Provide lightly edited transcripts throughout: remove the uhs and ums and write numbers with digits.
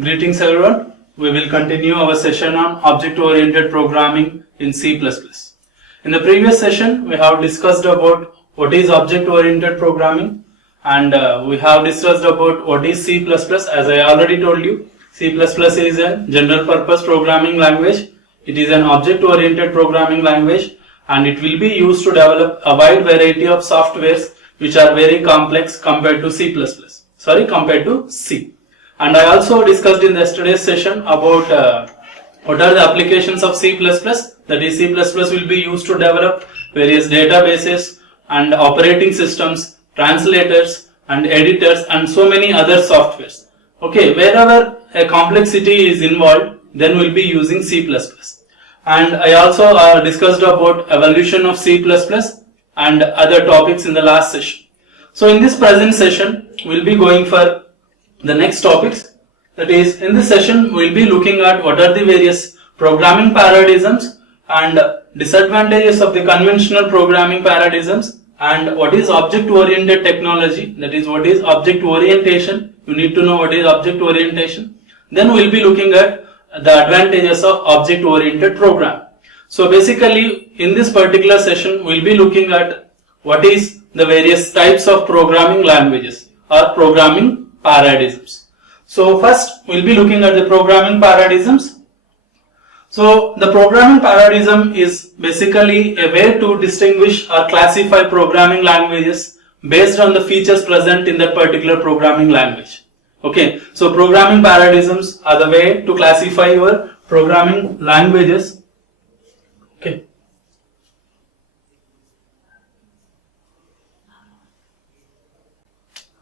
Greetings everyone. We will continue our session on object-oriented programming in C++. In the previous session, we have discussed about what is object-oriented programming, and we have discussed about what is C++. As I already told you, C++ is a general purpose programming language. It is an object-oriented programming language, and it will be used to develop a wide variety of softwares which are very complex compared to C++. Compared to C. And I also discussed in yesterday's session about what are the applications of C++. That is, C++ will be used to develop various databases and operating systems, translators and editors and so many other softwares. Okay, wherever a complexity is involved, then we'll be using C++. And I also discussed about evolution of C++ and other topics in the last session. So in this present session, we'll be going for the next topics. That is, in this session we'll be looking at what are the various programming paradigms and disadvantages of the conventional programming paradigms, and what is object oriented technology, that is what is object orientation. You need to know what is object orientation. Then we'll be looking at the advantages of object oriented program. So basically in this particular session we'll be looking at what is the various types of programming languages or programming paradigms. So first we'll be looking at the programming paradigms. So the programming paradigm is basically a way to distinguish or classify programming languages based on the features present in that particular programming language. Okay, so programming paradigms are the way to classify your programming languages. Okay.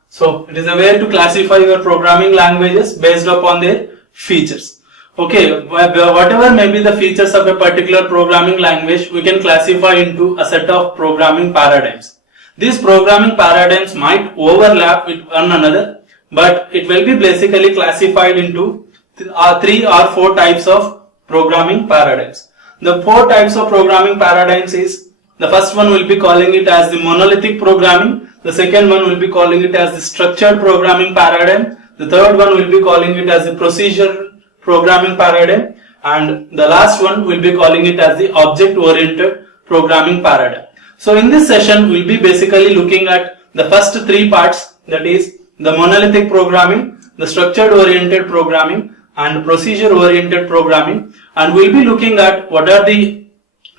So it is a way to classify your programming languages based upon their features. Okay, whatever may be the features of a particular programming language, we can classify into a set of programming paradigms. These programming paradigms might overlap with one another, but it will be basically classified into 3 or 4 types of programming paradigms. The 4 types of programming paradigms is, the first one will be calling it as the monolithic programming. The second one will be calling it as the structured programming paradigm. The third one will be calling it as the procedure programming paradigm. And the last one will be calling it as the object-oriented programming paradigm. So in this session, we'll be basically looking at the first 3 parts, that is the monolithic programming, the structured-oriented programming and procedure-oriented programming. And we'll be looking at what are the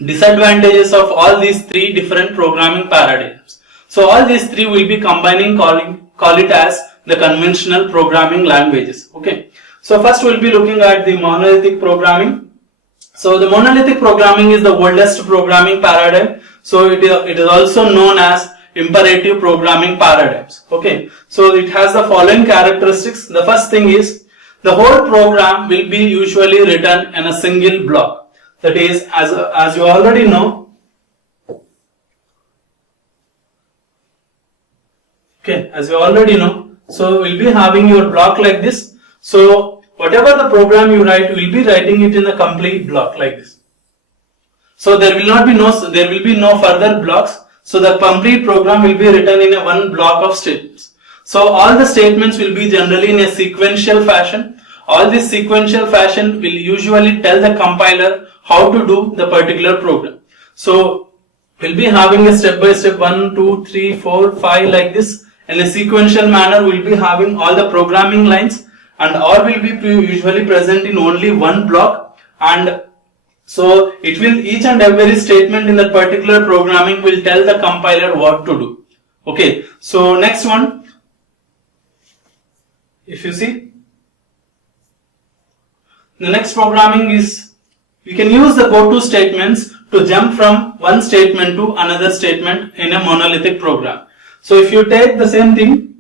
disadvantages of all these 3 different programming paradigms. So all these 3 will be combining, call it as the conventional programming languages. Okay. So first we'll be looking at the monolithic programming. So the monolithic programming is the oldest programming paradigm. So it is also known as imperative programming paradigms. Okay. So it has the following characteristics. The first thing is, the whole program will be usually written in a single block. That is, as you already know, so we'll be having your block like this. So whatever the program you write, we'll be writing it in a complete block like this. So there will be no further blocks. So the complete program will be written in a one block of statements. So all the statements will be generally in a sequential fashion. All this sequential fashion will usually tell the compiler how to do the particular program. So we'll be having a step by step 1, 2, 3, 4, 5 like this. In a sequential manner, we'll be having all the programming lines, and all will be usually present in only one block. And so it will, each and every statement in that particular programming will tell the compiler what to do. Okay. So next one, if you see, the next programming is, we can use the goto statements to jump from one statement to another statement in a monolithic program. So if you take the same thing,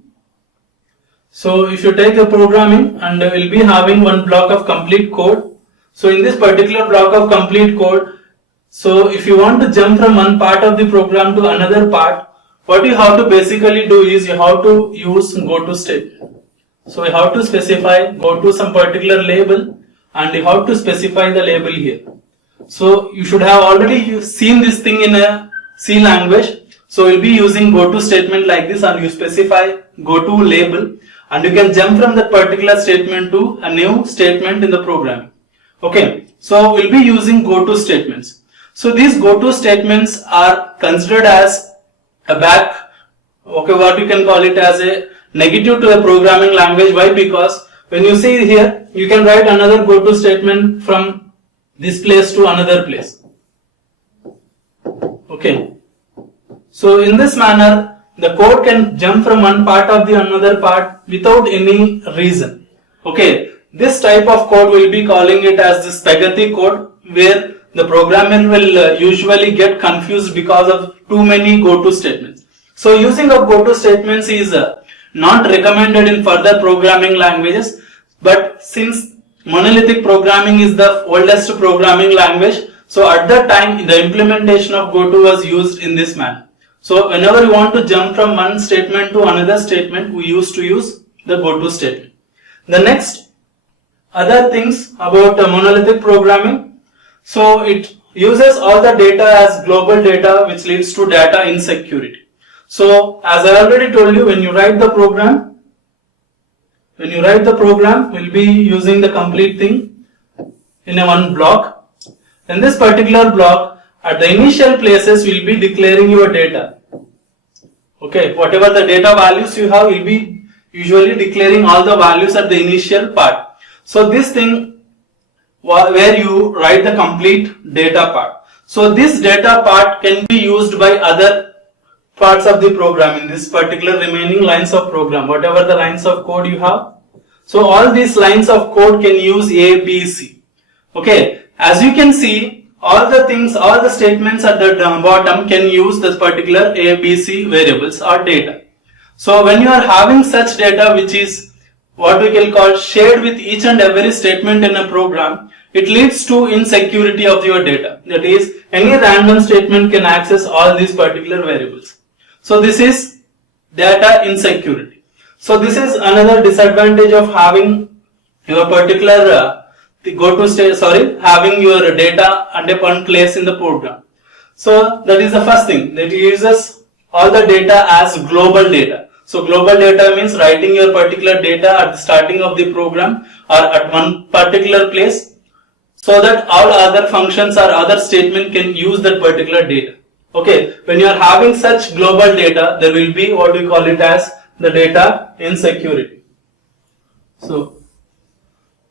so if you take a programming and we'll be having one block of complete code. So in this particular block of complete code, so if you want to jump from one part of the program to another part, what you have to basically do is you have to use goto statement. So you have to specify, go to some particular label, and you have to specify the label here. So you should have already seen this thing in a C language. So we'll be using goto statement like this, and you specify goto label, and you can jump from that particular statement to a new statement in the program. Okay, so we'll be using goto statements. So these goto statements are considered as a what you can call it as a negative to a programming language. Why? Because when you see here, you can write another goto statement from this place to another place. Okay, so in this manner, the code can jump from one part of the another part without any reason. Okay, this type of code will be calling it as the spaghetti code, where the programmer will usually get confused because of too many goto statements. So using of goto statements is not recommended in further programming languages, but since monolithic programming is the oldest programming language, so at that time the implementation of goto was used in this manner. So whenever you want to jump from one statement to another statement, we used to use the goto statement. The next other things about monolithic programming, so it uses all the data as global data, which leads to data insecurity. So as I already told you, when you write the program, we'll be using the complete thing in a one block. In this particular block, at the initial places, we'll be declaring your data. Okay, whatever the data values you have, you'll be usually declaring all the values at the initial part. So this thing where you write the complete data part. So this data part can be used by other parts of the program in this particular remaining lines of program, whatever the lines of code you have. So all these lines of code can use A, B, C. Okay, as you can see, all the statements at the bottom can use this particular A, B, C variables or data. So when you are having such data which is what we can call shared with each and every statement in a program, it leads to insecurity of your data. That is, any random statement can access all these particular variables. So this is data insecurity. So this is another disadvantage of having your particular having your data at one place in the program. So that is the first thing, that uses all the data as global data. So global data means writing your particular data at the starting of the program or at one particular place, so that all other functions or other statement can use that particular data. Okay, when you are having such global data, there will be what we call it as the data insecurity. So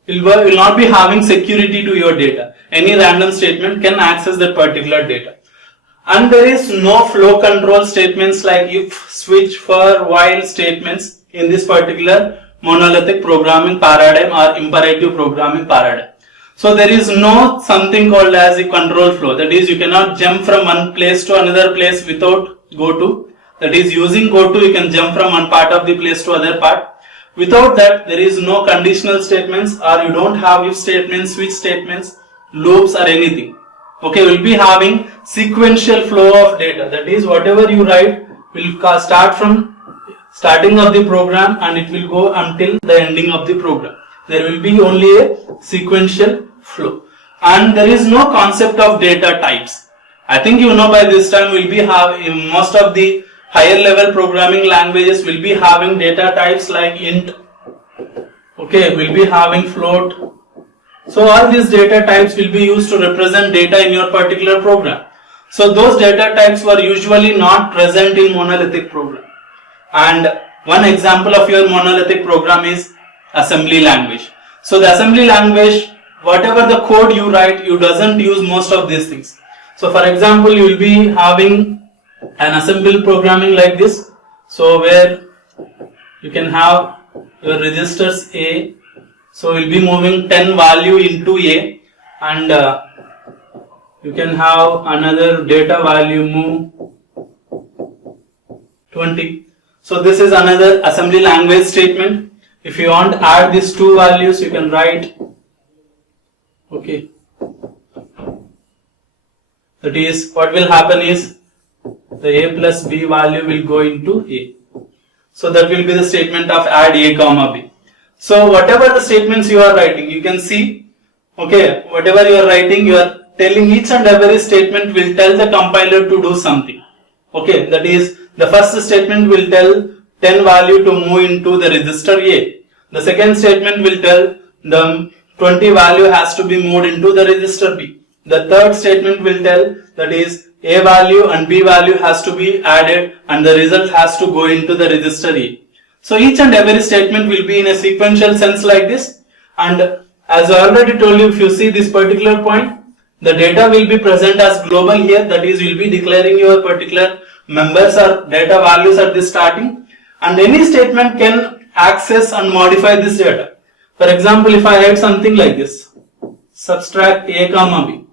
you will not be having security to your data. Any random statement can access that particular data. And there is no flow control statements like if, switch, for, while statements in this particular monolithic programming paradigm or imperative programming paradigm. So there is no something called as a control flow. That is, you cannot jump from one place to another place without goto. That is, using goto you can jump from one part of the place to other part. Without that, there is no conditional statements, or you don't have if statements, switch statements, loops or anything. Okay, we'll be having sequential flow of data. That is, whatever you write will start from starting of the program and it will go until the ending of the program. There will be only a sequential flow. And there is no concept of data types. I think you know by this time we'll be having most of the higher level programming languages will be having data types like int. Okay, we'll be having float. So all these data types will be used to represent data in your particular program. So those data types were usually not present in monolithic program. And one example of your monolithic program is assembly language. So the assembly language, whatever the code you write, you doesn't use most of these things. So for example, you will be having an assembly programming like this. So where you can have your registers A. So we'll be moving 10 value into A, and you can have another data value move 20. So this is another assembly language statement. If you want to add these two values, you can write, okay, that is, what will happen is the A plus B value will go into A. So that will be the statement of add A comma B. So whatever the statements you are writing, you can see, okay, whatever you are writing, you are telling each and every statement will tell the compiler to do something. Okay, that is, the first statement will tell 10 value to move into the register A. The second statement will tell the 20 value has to be moved into the register B. The third statement will tell that is A value and B value has to be added and the result has to go into the register A. So each and every statement will be in a sequential sense like this, and as I already told you, if you see this particular point, the data will be present as global here, that is you will be declaring your particular members or data values at the starting, and any statement can access and modify this data. For example, if I write something like this, subtract A comma B.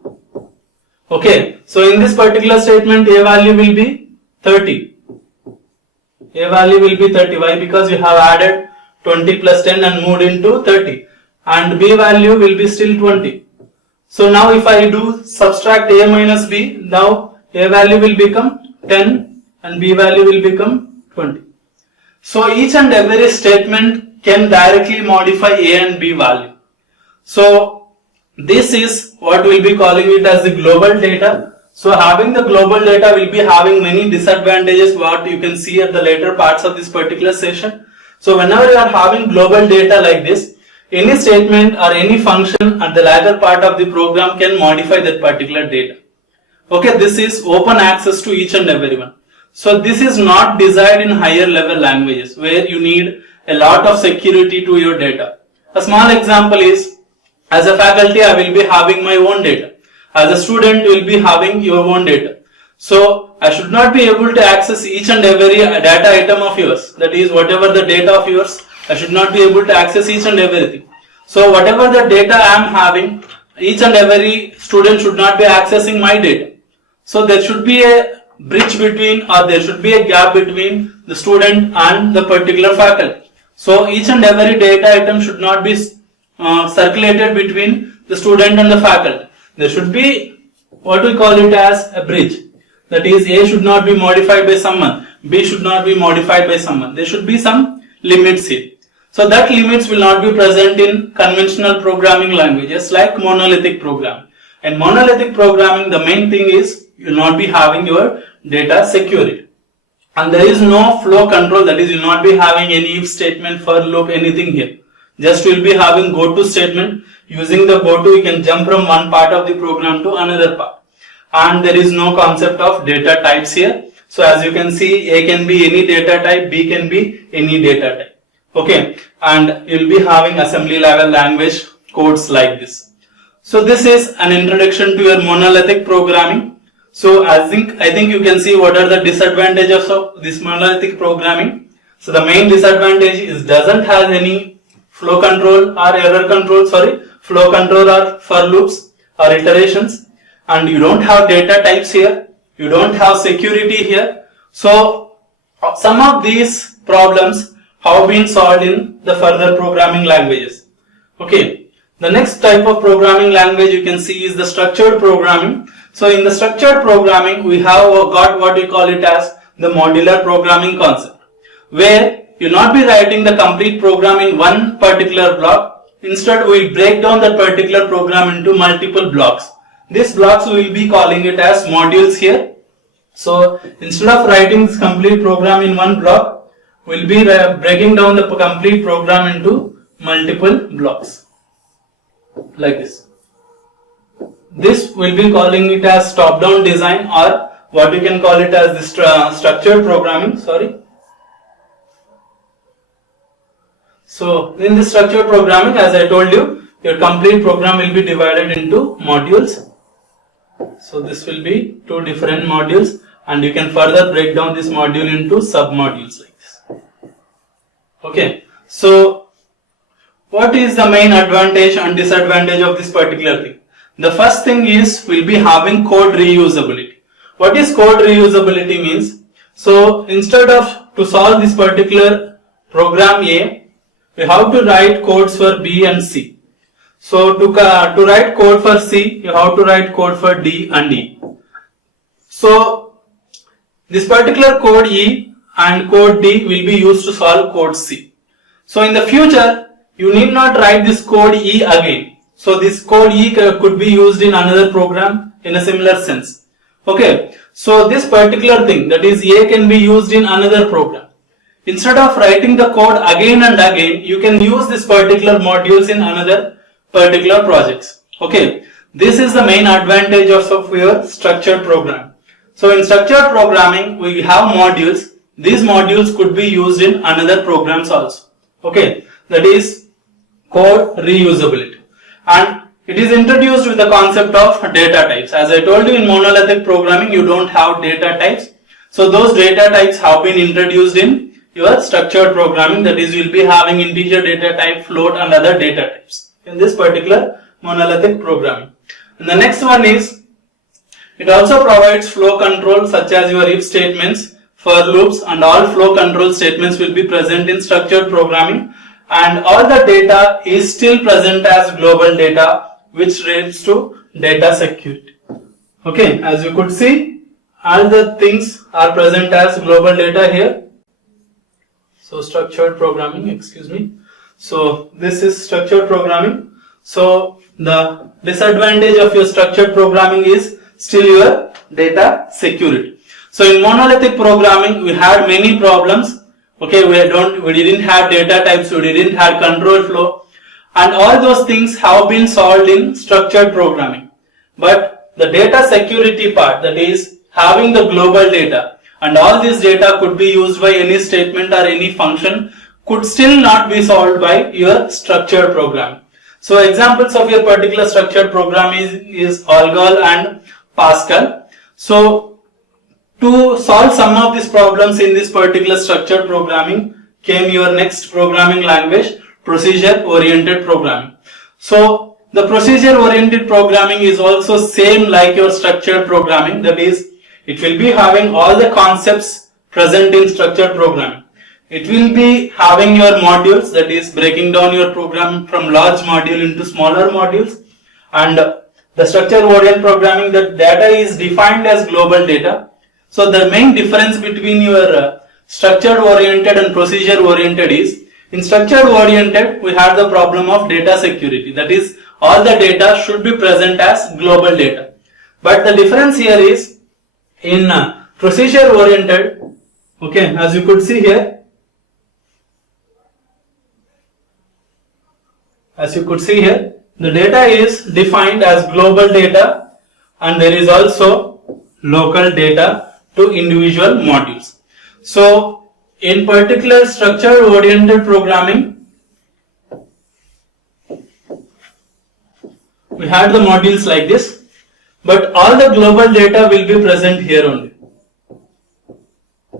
Okay, so in this particular statement A value will be 30. A value will be 30. Why? Because you have added 20 plus 10 and moved into 30. And B value will be still 20. So now if I do subtract A minus B, now A value will become 10 and B value will become 20. So each and every statement can directly modify A and B value. So this is what we will be calling it as the global data. So having the global data will be having many disadvantages, what you can see at the later parts of this particular session. So whenever you are having global data like this, any statement or any function at the latter part of the program can modify that particular data. Okay, this is open access to each and everyone. So this is not designed in higher level languages where you need a lot of security to your data. A small example is, as a faculty I will be having my own data. As a student you will be having your own data. So I should not be able to access each and every data item of yours. That is, whatever the data of yours, I should not be able to access each and everything. So whatever the data I am having, each and every student should not be accessing my data. So there should be a bridge between, or there should be a gap between the student and the particular faculty. So each and every data item should not be circulated between the student and the faculty. There should be what we call it as a bridge. That is, A should not be modified by someone, B should not be modified by someone. There should be some limits here. So that limits will not be present in conventional programming languages like monolithic programming. In monolithic programming, the main thing is you will not be having your data secured. And there is no flow control, that is, you will not be having any if statement, for loop, anything here. Just you will be having go to statement. Using the go to, you can jump from one part of the program to another part. And there is no concept of data types here. So as you can see, A can be any data type, B can be any data type. Okay, and you will be having assembly level language codes like this. So this is an introduction to your monolithic programming. So I think you can see what are the disadvantages of this monolithic programming. So the main disadvantage is doesn't have any flow control or error control, flow control or for loops or iterations, and you don't have data types here, you don't have security here. So some of these problems have been solved in the further programming languages. Okay, the next type of programming language you can see is the structured programming. So in the structured programming, we have got what we call it as the modular programming concept, where you will not be writing the complete program in one particular block. Instead, we will break down that particular program into multiple blocks. These blocks we will be calling it as modules here. So instead of writing this complete program in one block, we will be breaking down the complete program into multiple blocks like this. This will be calling it as top-down design, or what we can call it as the structured programming. So in this structured programming, as I told you, your complete program will be divided into modules. So this will be two different modules, and you can further break down this module into sub-modules like this. Okay, so what is the main advantage and disadvantage of this particular thing? The first thing is we'll be having code reusability. What is code reusability means? So instead of to solve this particular program A, we have to write codes for B and C. So to write code for C, you have to write code for D and E. So this particular code E and code D will be used to solve code C. So in the future, you need not write this code E again. So this code E could be used in another program in a similar sense. Okay, so this particular thing, that is A, can be used in another program. instead of writing the code again and again, you can use this particular modules in another particular projects. Okay, this is the main advantage of your structured program. So in structured programming, we have modules. These modules could be used in another programs also. Okay, that is code reusability. And it is introduced with the concept of data types. As I told you, in monolithic programming, you don't have data types. So those data types have been introduced in your structured programming. That is, you will be having integer data type, float and other data types in this particular monolithic programming. And the next one is, it also provides flow control such as your if statements, for loops and all flow control statements will be present in structured programming, and all the data is still present as global data, which relates to data security. Okay, as you could see, all the things are present as global data here. So structured programming, excuse me. So this is structured programming. So the disadvantage of your structured programming is still your data security. So in monolithic programming, we had many problems. Okay, we didn't have data types, we didn't have control flow, and all those things have been solved in structured programming. But the data security part, that is having the global data, and all this data could be used by any statement or any function, could still not be solved by your structured program. So examples of your particular structured program is Algol and Pascal. So to solve some of these problems in this particular structured programming came your next programming language, procedure oriented programming. So the procedure oriented programming is also same like your structured programming, that is, it will be having all the concepts present in structured programming. It will be having your modules, that is breaking down your program from large module into smaller modules, and the structure oriented programming, the data is defined as global data. So the main difference between your structured oriented and procedure oriented is, in structured oriented we have the problem of data security, that is all the data should be present as global data. But the difference here is, in procedure oriented, okay, as you could see here, the data is defined as global data, and there is also local data to individual modules. So in particular structure oriented programming, we had the modules like this, but all the global data will be present here only.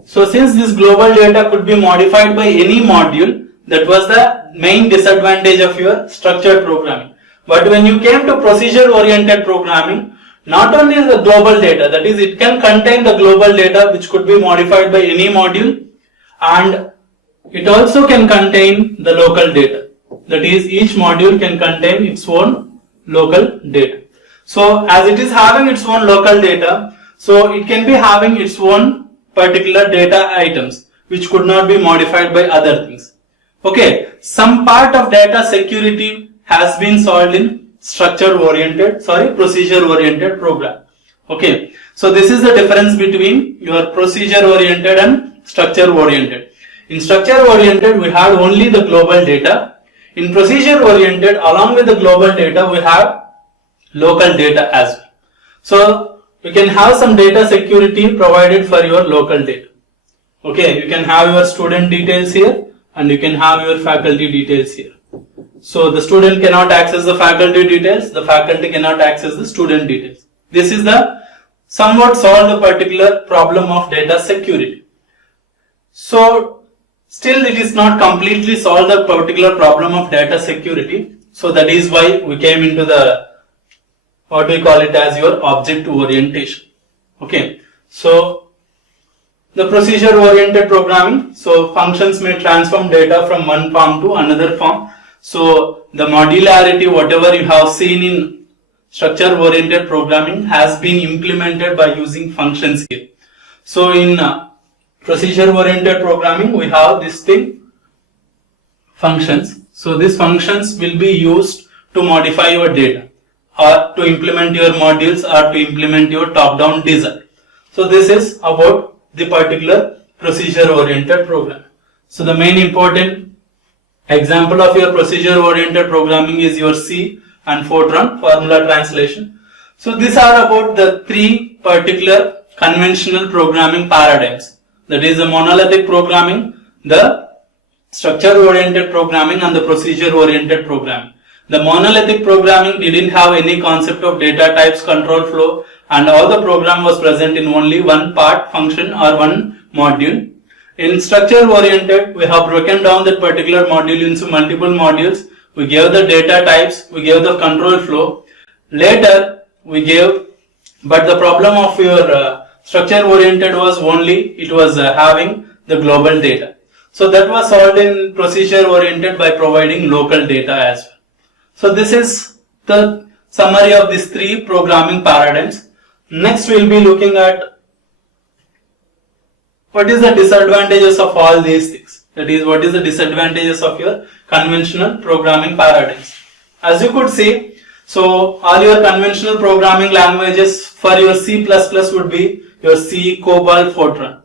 So since this global data could be modified by any module, that was the main disadvantage of your structured programming. But when you came to procedure oriented programming, not only the global data, that is, it can contain the global data which could be modified by any module, and it also can contain the local data, that is, each module can contain its own local data. So as it is having its own local data, so it can be having its own particular data items which could not be modified by other things. Okay, some part of data security has been solved in procedure oriented program. Okay, so this is the difference between your procedure oriented and structure oriented. In structure oriented, we have only the global data. In procedure oriented, along with the global data, we have local data as well. So you can have some data security provided for your local data. Okay, you can have your student details here, and you can have your faculty details here. So the student cannot access the faculty details, the faculty cannot access the student details. This is the somewhat solve the particular problem of data security. So still it is not completely solved the particular problem of data security. So that is why we came into the, what we call it as your object orientation. Okay, so the procedure oriented programming, so functions may transform data from one form to another form. So the modularity, whatever you have seen in structure oriented programming, has been implemented by using functions here. So in procedure oriented programming, we have this thing, functions. So these functions will be used to modify your data, or to implement your modules, or to implement your top down design. So this is about the particular procedure oriented program. So the main important example of your procedure oriented programming is your C and Fortran, formula translation. So these are about the three particular conventional programming paradigms. That is the monolithic programming, the structure oriented programming and the procedure oriented programming. The monolithic programming didn't have any concept of data types, control flow, and all the program was present in only one part, function or one module. In structure oriented, we have broken down that particular module into multiple modules. We gave the data types, we gave the control flow. Later, we gave, but the problem of your structure oriented was only, it was having the global data. So that was solved in procedure oriented by providing local data as well. So this is the summary of these three programming paradigms. Next we will be looking at what is the disadvantages of all these things. That is, what is the disadvantages of your conventional programming paradigms. As you could see, so all your conventional programming languages for your C++ would be your C, COBOL, Fortran.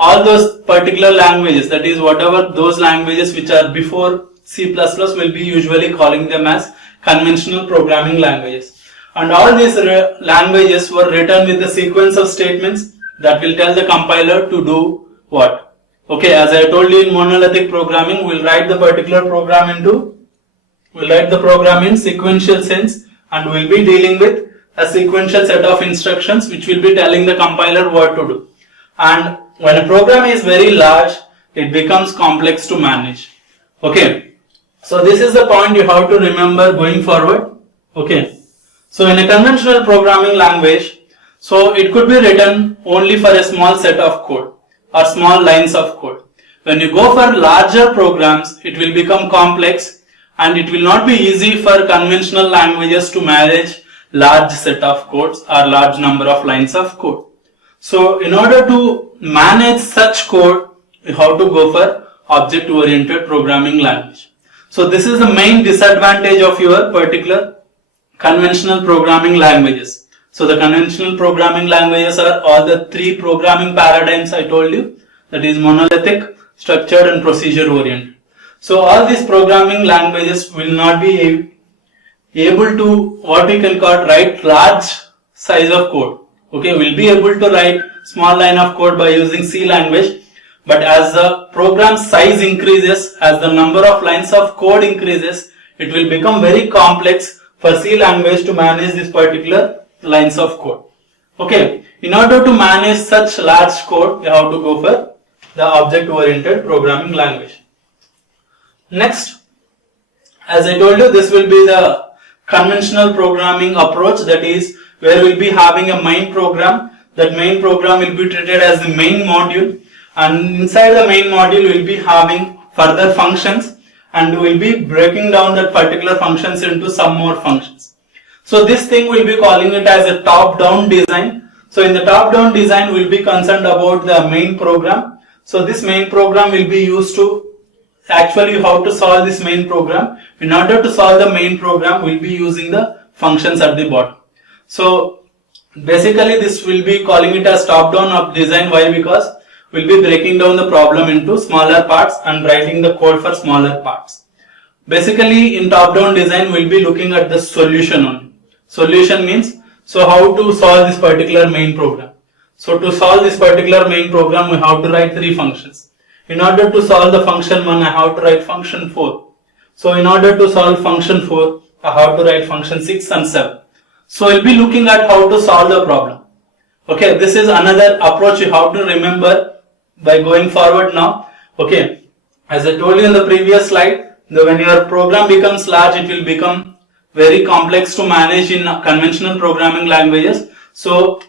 All those particular languages, that is whatever those languages which are before C++ will be usually calling them as conventional programming languages. And all these languages were written with a sequence of statements that will tell the compiler to do what. Okay, as I told you in monolithic programming, we'll write the particular program in sequential sense, and we'll be dealing with a sequential set of instructions which will be telling the compiler what to do. And when a program is very large, it becomes complex to manage. Okay, so this is the point you have to remember going forward. Okay, so in a conventional programming language, so it could be written only for a small set of code or small lines of code. When you go for larger programs, it will become complex and it will not be easy for conventional languages to manage large set of codes or large number of lines of code. So in order to manage such code, you have to go for object oriented programming language. So this is the main disadvantage of your particular conventional programming languages. So the conventional programming languages are all the three programming paradigms I told you, that is monolithic, structured and procedure oriented. So all these programming languages will not be able to, what we can call, write large size of code. Okay, we'll be able to write small line of code by using C language, but as the program size increases, as the number of lines of code increases, it will become very complex for C language to manage this particular lines of code. Okay, in order to manage such large code, you have to go for the object oriented programming language. Next, as I told you, this will be the conventional programming approach, that is where we'll be having a main program. That main program will be treated as the main module, and inside the main module we'll be having further functions, and we'll be breaking down that particular functions into some more functions. So this thing we'll be calling it as a top-down design. So in the top-down design we'll be concerned about the main program. So this main program will be used to, actually how to solve this main program. In order to solve the main program, we'll be using the functions at the bottom. So basically this will be calling it as top-down of design. Why? Because we'll be breaking down the problem into smaller parts and writing the code for smaller parts. Basically in top-down design we'll be looking at the solution only. Solution means, so how to solve this particular main program. So to solve this particular main program, we have to write three functions. In order to solve the function 1, I have to write function 4. So in order to solve function 4, I have to write function 6 and 7. So we'll be looking at how to solve the problem. Okay, this is another approach you have to remember by going forward now. Okay, as I told you in the previous slide, when your program becomes large, it will become very complex to manage in conventional programming languages. So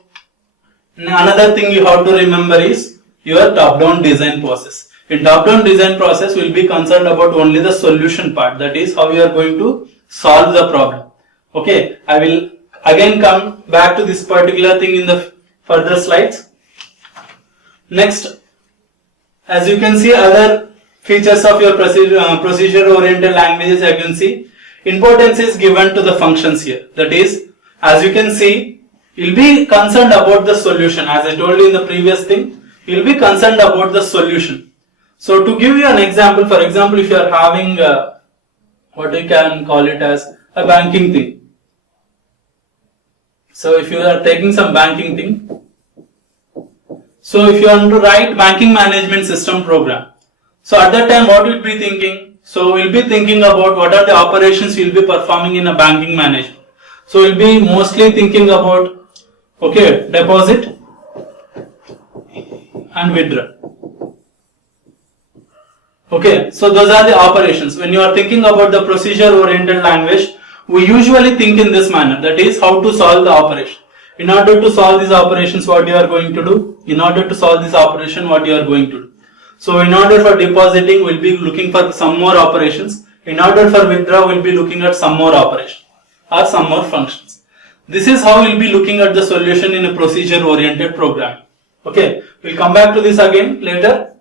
another thing you have to remember is your top-down design process. In top-down design process, we will be concerned about only the solution part, that is how you are going to solve the problem. Okay, I will again come back to this particular thing in the further slides. Next, as you can see, other features of your procedure oriented languages, I can see importance is given to the functions here. That is, as you can see, you'll be concerned about the solution. As I told you in the previous thing, you'll be concerned about the solution. So to give you an example, for example, if you are having what we can call it as a banking thing. So if you are taking some banking thing, so if you want to write banking management system program, so at that time what we'll be thinking? So we'll be thinking about what are the operations we'll be performing in a banking management. So we'll be mostly thinking about, okay, deposit and withdraw. Okay, so those are the operations. When you are thinking about the procedure oriented language, we usually think in this manner, that is how to solve the operation. In order to solve these operations, what you are going to do? In order to solve this operation, what you are going to do? So in order for depositing, we'll be looking for some more operations. In order for withdraw, we'll be looking at some more operations or some more functions. This is how we'll be looking at the solution in a procedure oriented program. Okay, we'll come back to this again later.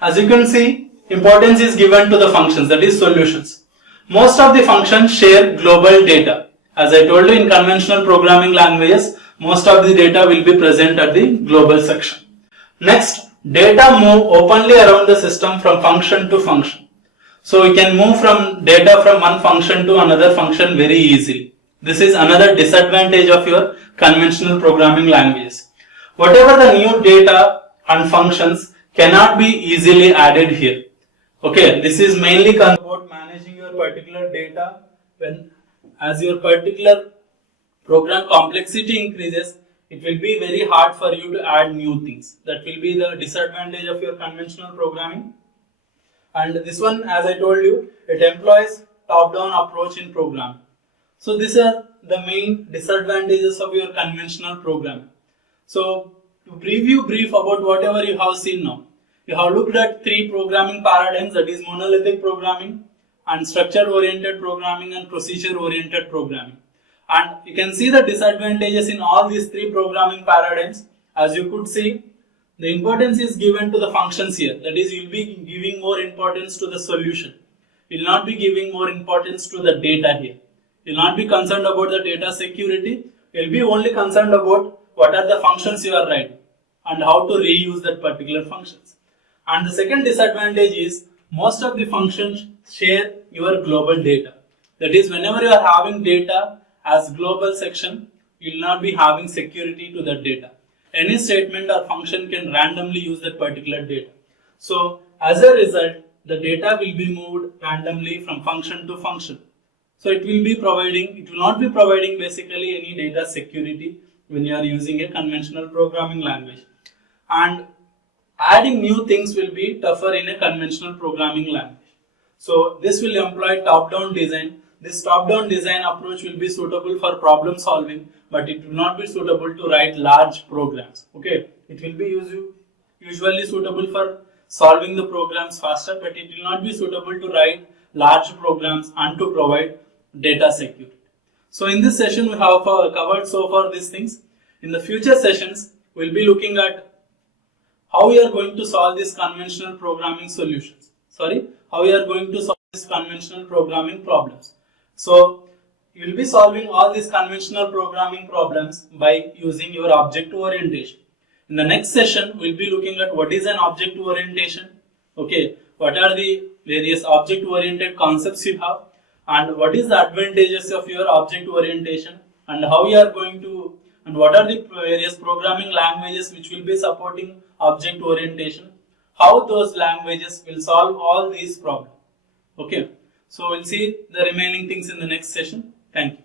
As you can see, importance is given to the functions, that is solutions. Most of the functions share global data. As I told you, in conventional programming languages, most of the data will be present at the global section. Next, data move openly around the system from function to function. So we can move from data from one function to another function very easily. This is another disadvantage of your conventional programming languages. Whatever the new data and functions cannot be easily added here. Okay, this is mainly about managing your particular data. When as your particular program complexity increases, it will be very hard for you to add new things. That will be the disadvantage of your conventional programming. And this one, as I told you, it employs top-down approach in programming. So these are the main disadvantages of your conventional programming. So to brief about whatever you have seen now. You have looked at three programming paradigms, that is monolithic programming and structure-oriented programming and procedure-oriented programming. And you can see the disadvantages in all these three programming paradigms. As you could see, the importance is given to the functions here. That is, you will be giving more importance to the solution. You will not be giving more importance to the data here. You will not be concerned about the data security. You will be only concerned about what are the functions you are writing and how to reuse that particular functions. And the second disadvantage is most of the functions share your global data. That is, whenever you are having data as global section, you will not be having security to that data. Any statement or function can randomly use that particular data. So as a result, the data will be moved randomly from function to function. So it will not be providing basically any data security when you are using a conventional programming language. And adding new things will be tougher in a conventional programming language. So this will employ top-down design. This top-down design approach will be suitable for problem solving, but it will not be suitable to write large programs. Okay, it will be usually suitable for solving the programs faster, but it will not be suitable to write large programs and to provide data security. So in this session we have covered so far these things. In the future sessions we will be looking at how we are going to solve these conventional programming solutions. How we are going to solve these conventional programming problems. So you will be solving all these conventional programming problems by using your object orientation. In the next session, we will be looking at what is an object orientation. Okay, what are the various object oriented concepts you have, and what is the advantages of your object orientation, and how you are going to, and what are the various programming languages which will be supporting object orientation, how those languages will solve all these problems. Okay, so we'll see the remaining things in the next session. Thank you.